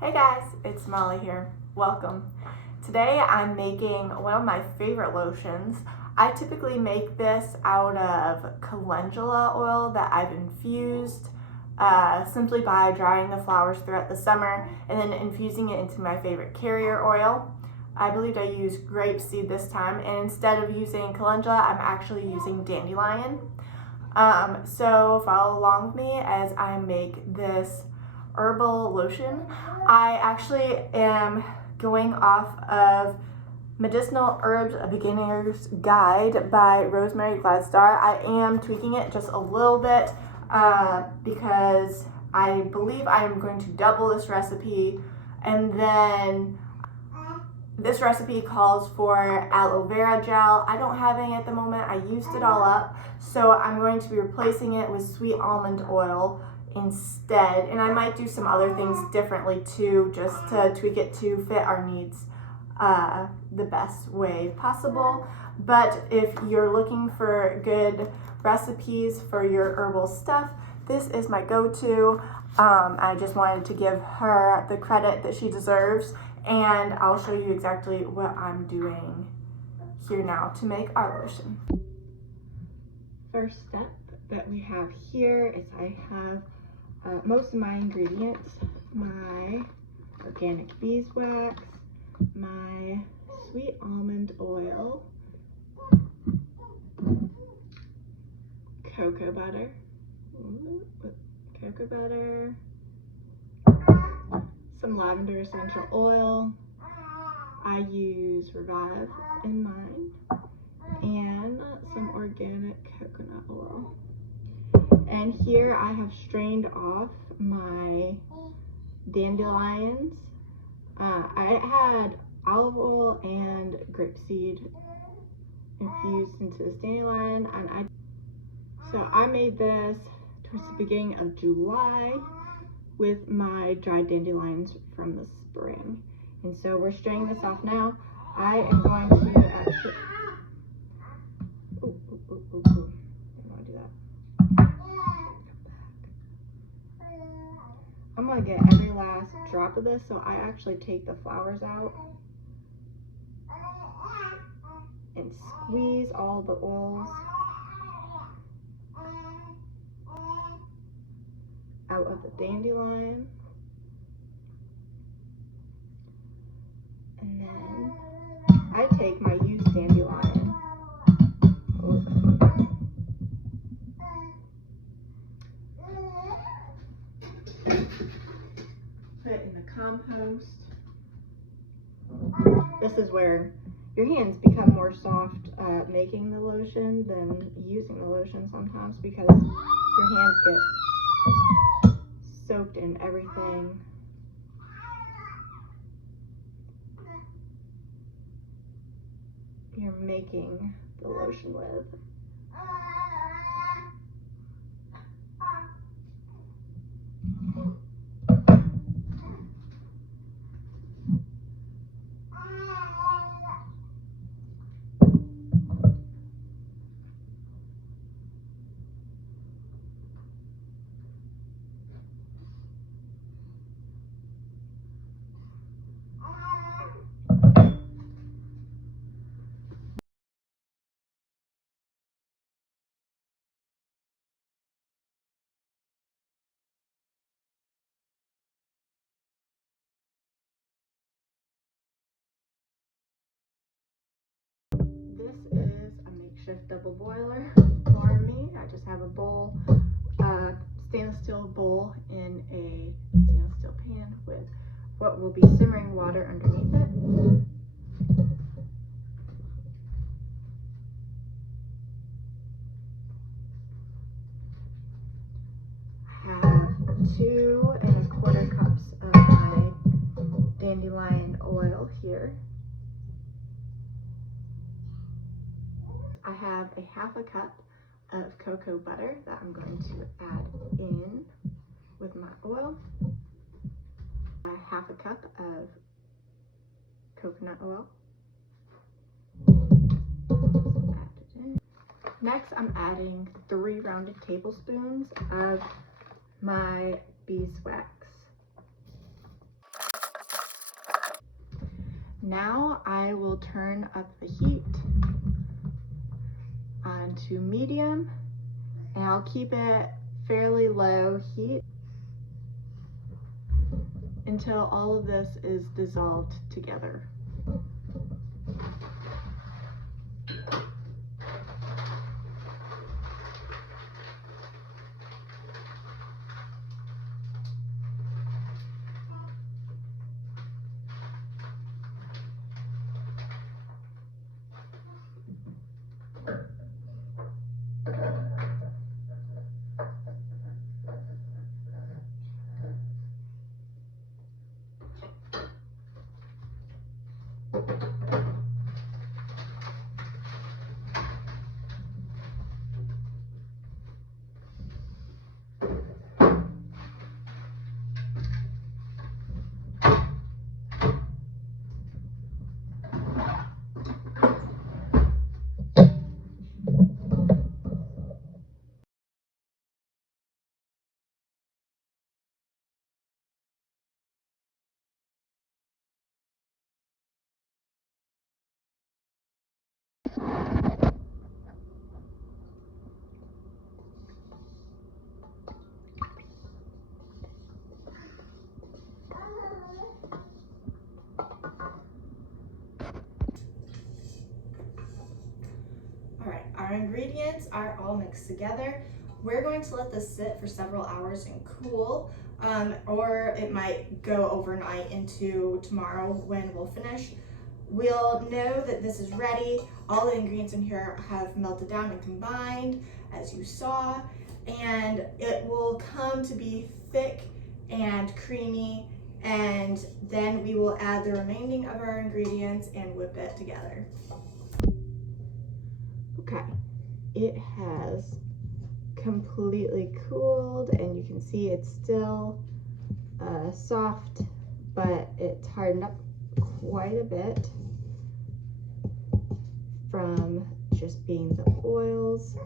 Hey guys, it's Molly here. Welcome. Today I'm making one of my favorite lotions. I typically make this out of calendula oil that I've infused simply by drying the flowers throughout the summer and then infusing it into my favorite carrier oil. I believe I used grapeseed this time, and instead of using calendula, I'm actually using dandelion. So follow along with me as I make this herbal lotion. I actually am going off of Medicinal Herbs, A Beginner's Guide by Rosemary Gladstar. I am tweaking it just a little bit because I believe I am going to double this recipe, and then this recipe calls for aloe vera gel. I don't have any at the moment. I used it all up, so I'm going to be replacing it with sweet almond oil instead, and I might do some other things differently too, just to tweak it to fit our needs the best way possible. But if you're looking for good recipes for your herbal stuff, this is my go-to. I just wanted to give her the credit that she deserves, and I'll show you exactly what I'm doing here now to make our lotion. First step that we have here is I have most of my ingredients: my organic beeswax, my sweet almond oil, cocoa butter, some lavender essential oil. I use Revive in mine, and some organic coconut oil. And here I have strained off my dandelions. I had olive oil and grapeseed infused into this dandelion, and I made this towards the beginning of July with my dried dandelions from the spring. And so we're straining this off now. I am going to actually, I don't want to do that. I'm gonna get every last drop of this, so I actually take the flowers out and squeeze all the oils out of the dandelion. And then I take my used dandelion, put it in the compost. This is where your hands become more soft making the lotion than using the lotion sometimes, because your hands get soaked in everything. You're making the lotion with. This is a makeshift double boiler for me. I just have a bowl, stainless steel bowl in a stainless steel pan with what will be simmering water underneath it. I have 2 1/4 cups of my dandelion oil here. I have a 1/2 cup of cocoa butter that I'm going to add in with my oil. A 1/2 cup of coconut oil. Next, I'm adding 3 rounded tablespoons of my beeswax. Now I will turn up the heat onto medium, and I'll keep it fairly low heat until all of this is dissolved together. Alright, our ingredients are all mixed together. We're going to let this sit for several hours and cool, or it might go overnight into tomorrow when we'll finish. We'll know that this is ready. All the ingredients in here have melted down and combined, as you saw, and it will come to be thick and creamy, and then we will add the remaining of our ingredients and whip it together. Okay, it has completely cooled, and you can see it's still soft, but it's hardened up quite a bit from just being the oils.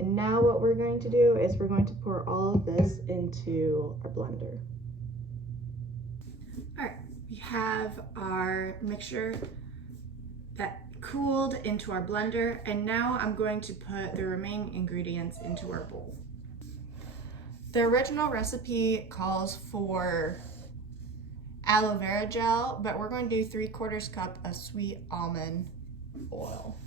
And now what we're going to do is we're going to pour all of this into our blender. All right, we have our mixture that cooled into our blender, and now I'm going to put the remaining ingredients into our bowl. The original recipe calls for aloe vera gel, but we're going to do 3/4 cup of sweet almond oil.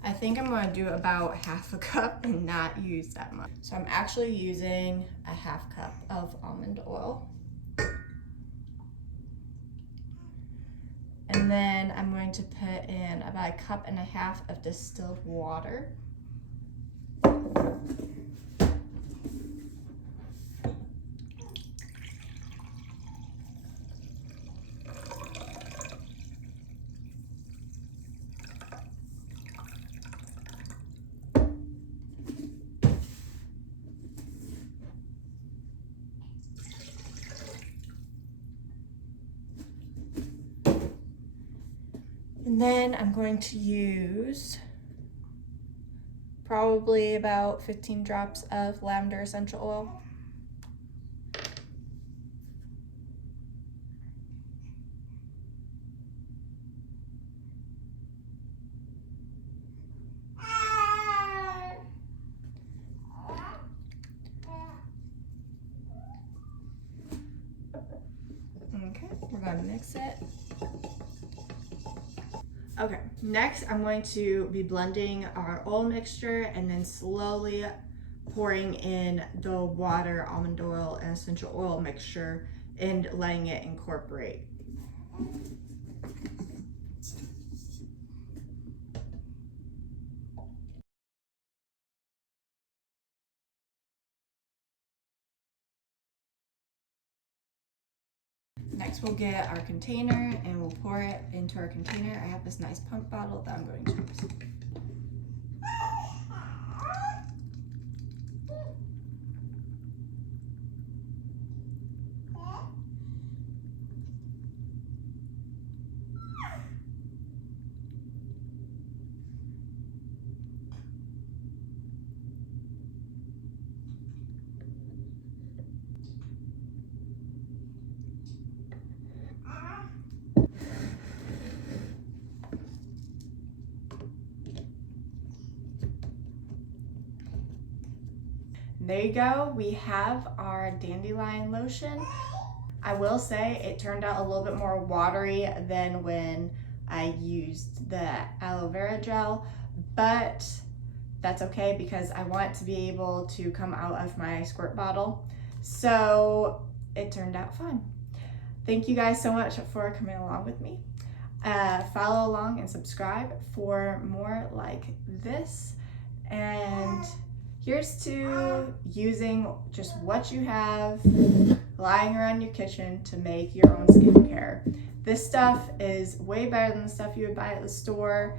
I think I'm going to do about 1/2 cup and not use that much. So I'm actually using a 1/2 cup of almond oil. And then I'm going to put in about 1.5 cups of distilled water. And then I'm going to use probably about 15 drops of lavender essential oil. Okay, we're going to mix it. Okay, next I'm going to be blending our oil mixture and then slowly pouring in the water, almond oil, and essential oil mixture and letting it incorporate. Next we'll get our container and we'll pour it into our container. I have this nice pump bottle that I'm going to use. there you go. We have our Dandilion lotion. I will say it turned out a little bit more watery than when I used the aloe vera gel, but that's okay because I want to be able to come out of my squirt bottle. So it turned out fine. Thank you guys so much for coming along with me. Follow along and subscribe for more like this. And here's to using just what you have lying around your kitchen to make your own skincare. This stuff is way better than the stuff you would buy at the store,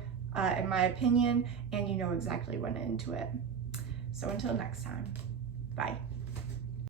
in my opinion, and you know exactly what went into it. So until next time, bye.